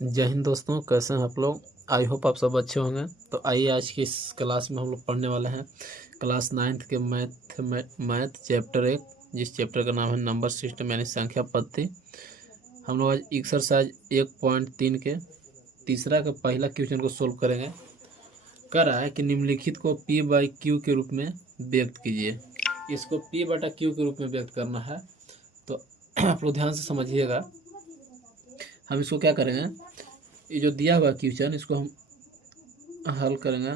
जय हिंद दोस्तों, कैसे हैं आप लोग। आई होप आप सब अच्छे होंगे। तो आइए आज की इस क्लास में हम लोग पढ़ने वाले हैं क्लास 9th के मैथ चैप्टर 1, जिस चैप्टर का नाम है नंबर सिस्टम यानी संख्या पद्धति। हम लोग आज एक्सरसाइज 1.3 के तीसरा का पहला क्वेश्चन को सोल्व करेंगे। कह रहा है कि निम्नलिखित को P/Q के रूप में व्यक्त कीजिए। इसको P/Q के रूप में व्यक्त करना है, तो आप लोग ध्यान से समझिएगा। हम इसको क्या करेंगे, ये जो दिया हुआ क्वेश्चन इसको हम हल करेंगे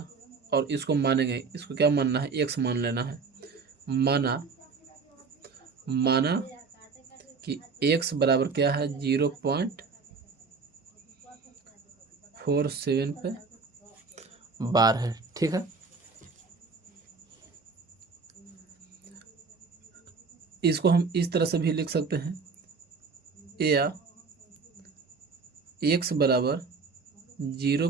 और इसको मानेंगे। इसको क्या मानना है, एक्स मान लेना है। माना कि एक्स बराबर क्या है, 0.47 पे बार है। ठीक है, इसको हम इस तरह से भी लिख सकते हैं, या एक्स बराबर 0.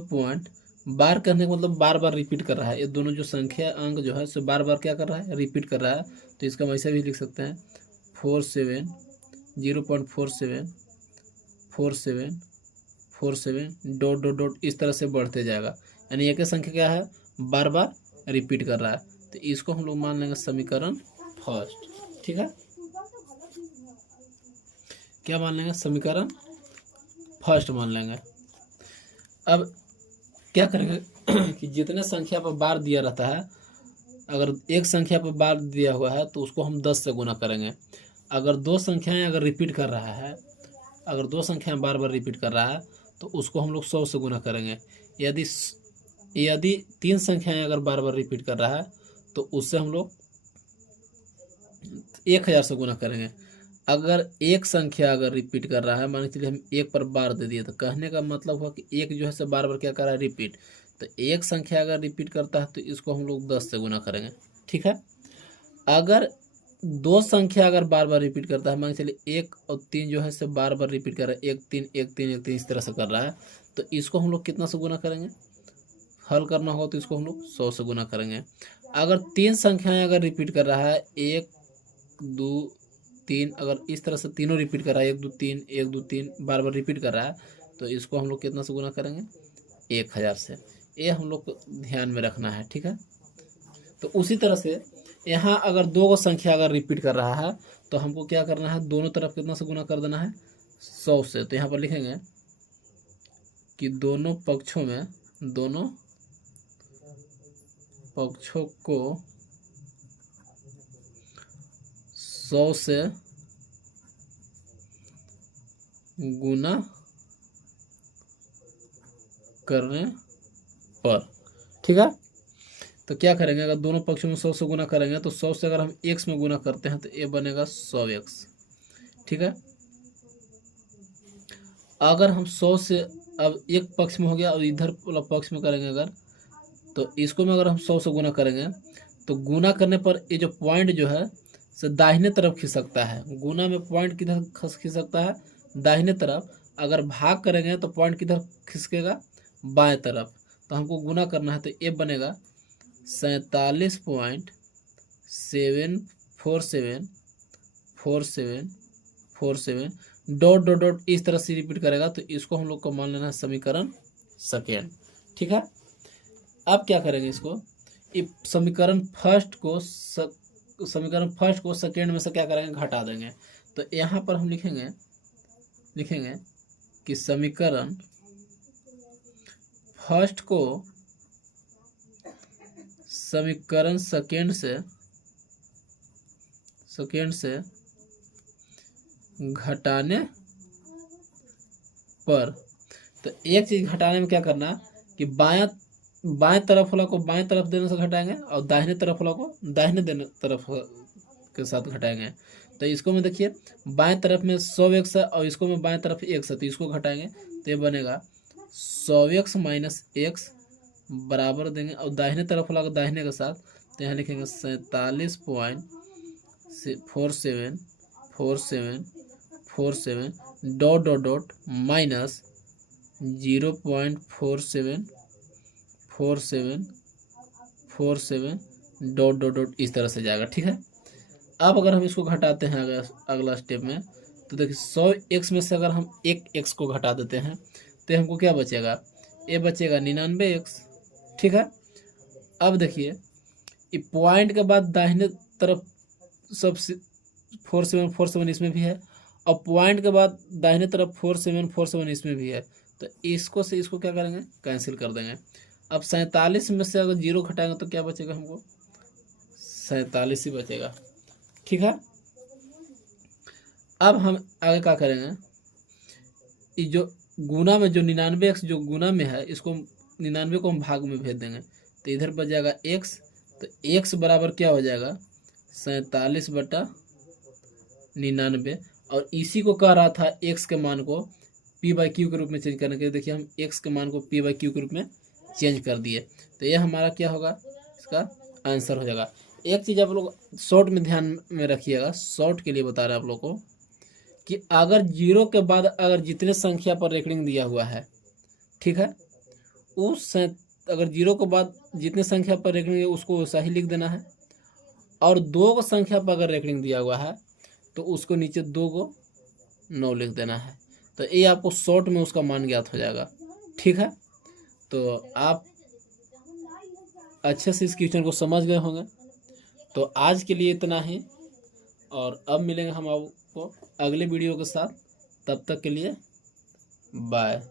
बार करने का मतलब बार बार रिपीट कर रहा है। ये दोनों जो संख्या अंक जो है सो बार बार क्या कर रहा है, रिपीट कर रहा है। तो इसका हम ऐसे भी लिख सकते हैं 0.47 डॉट डॉट डॉट इस तरह से बढ़ते जाएगा। यानी एक ही संख्या क्या है, बार बार रिपीट कर रहा है। तो इसको हम लोग मान लेंगे समीकरण फर्स्ट। ठीक है, क्या मान लेंगे, समीकरण फर्स्ट मान लेंगे। अब क्या करेंगे कि जितने संख्या पर बार दिया रहता है, अगर एक संख्या पर बार दिया हुआ है तो उसको हम 10 से गुना करेंगे। अगर दो संख्याएं अगर रिपीट कर रहा है, अगर दो संख्याएं बार बार रिपीट कर रहा है तो उसको हम लोग 100 से गुना करेंगे। यदि यदि तीन संख्याएं अगर बार बार रिपीट कर रहा है तो उससे हम लोग 1000 से गुना करेंगे। अगर एक संख्या अगर रिपीट कर रहा है, मान के चलिए हम एक पर बार दे दिए, तो कहने का मतलब हुआ कि एक जो है से बार बार क्या कर रहा है, रिपीट। तो एक संख्या अगर रिपीट करता है तो इसको हम लोग 10 से गुना करेंगे। ठीक है, अगर दो संख्या अगर बार बार रिपीट करता है, मान के चलिए 1 और 3 जो है से बार बार रिपीट कर रहा है, 1 3 1 3 1 3 इस तरह से कर रहा है, तो इसको हम लोग कितना से गुना करेंगे, हल करना हो तो इसको हम लोग 100 से गुना करेंगे। अगर तीन संख्याएं अगर रिपीट कर रहा है, 1 2 3, अगर इस तरह से तीनों रिपीट कर रहा है, 1 2 3 1 2 3 बार बार रिपीट कर रहा है, तो इसको हम लोग कितना से गुना करेंगे, 1000 से। ये हम लोग को ध्यान में रखना है। ठीक है, तो उसी तरह से यहाँ अगर दो संख्या अगर रिपीट कर रहा है तो हमको क्या करना है, दोनों तरफ कितना से गुना कर देना है, 100 से। तो यहाँ पर लिखेंगे कि दोनों पक्षों को 100 से गुना करने पर। ठीक है, तो क्या करेंगे, अगर दोनों पक्षों में 100 से गुना करेंगे तो 100 से अगर हम x में गुना करते हैं तो ये बनेगा 100x। ठीक है, अगर हम 100 से अब एक पक्ष में हो गया और इधर वाला पक्ष में करेंगे अगर, तो इसको में अगर हम 100 से गुना करेंगे तो गुना करने पर ये जो पॉइंट जो है से दाहिने तरफ खिसकता है। गुना में पॉइंट किधर खिसकता है, दाहिने तरफ। अगर भाग करेंगे तो पॉइंट किधर खिसकेगा, बाएं तरफ। तो हमको गुना करना है तो ये बनेगा 47.7474747 डॉट डॉट डॉट इस तरह से रिपीट करेगा। तो इसको हम लोग को मान लेना है समीकरण सेकेंड। ठीक है, अब क्या करेंगे, इसको समीकरण फर्स्ट को सेकेंड में से क्या करेंगे, घटा देंगे। तो यहाँ पर हम लिखेंगे कि समीकरण फर्स्ट को समीकरण सेकेंड से घटाने पर। तो एक चीज घटाने में क्या करना कि बाएं तरफ वाला को बाएं तरफ देने से घटाएंगे और दाहिने तरफ वाला को दाहिने देने तरफ के साथ घटाएंगे। तो इसको में देखिए, बाएं तरफ में 100x है और इसको में बाएं तरफ x है, तो इसको घटाएंगे तो ये बनेगा 100x माइनस x बराबर देंगे और दाहिने तरफ वाला को दाहिने के साथ। तो यहाँ लिखेंगे 47.474747 dot dot dot minus 0.474747 dot dot dot इस तरह से जाएगा। ठीक है, अब अगर हम इसको घटाते हैं अगला स्टेप में, तो देखिए 100x में से अगर हम एक x को घटा देते हैं तो हमको क्या बचेगा, ये बचेगा 99x। ठीक है, अब देखिए ये पॉइंट के बाद दाहिने तरफ सब 4747 इसमें भी है, और पॉइंट के बाद दाहिने तरफ 4747 इसमें भी है। तो इसको से इसको क्या करेंगे, कैंसिल कर देंगे। अब 47 में से अगर जीरो घटाएंगे तो क्या बचेगा हमको, 47 ही बचेगा। ठीक है, अब हम आगे क्या करेंगे, ये जो गुना में जो 99x जो गुना में है, इसको 99 को हम भाग में भेज देंगे, तो इधर बच जाएगा x। तो x बराबर क्या हो जाएगा, 47/99। और इसी को कह रहा था x के मान को p/q के रूप में चेंज करने के लिए। देखिए हम x के मान को p/q के रूप में चेंज कर दिए, तो यह हमारा क्या होगा, इसका आंसर हो जाएगा। एक चीज़ आप लोग शॉर्ट में ध्यान में रखिएगा, शॉर्ट के लिए बता रहे हैं आप लोग को, कि अगर जीरो के बाद अगर जितने संख्या पर रेकरिंग दिया हुआ है, ठीक है, अगर जीरो के बाद जितने संख्या पर रेकरिंग है उसको वैसा ही लिख देना है। और 2 को संख्या पर अगर रेकरिंग दिया हुआ है तो उसको नीचे 2 को 9 लिख देना है। तो ये आपको शॉर्ट में उसका मान ज्ञात हो जाएगा। ठीक है, तो आप अच्छे से इस क्वेश्चन को समझ गए होंगे। तो आज के लिए इतना ही, और अब मिलेंगे हम आपको अगले वीडियो के साथ। तब तक के लिए बाय।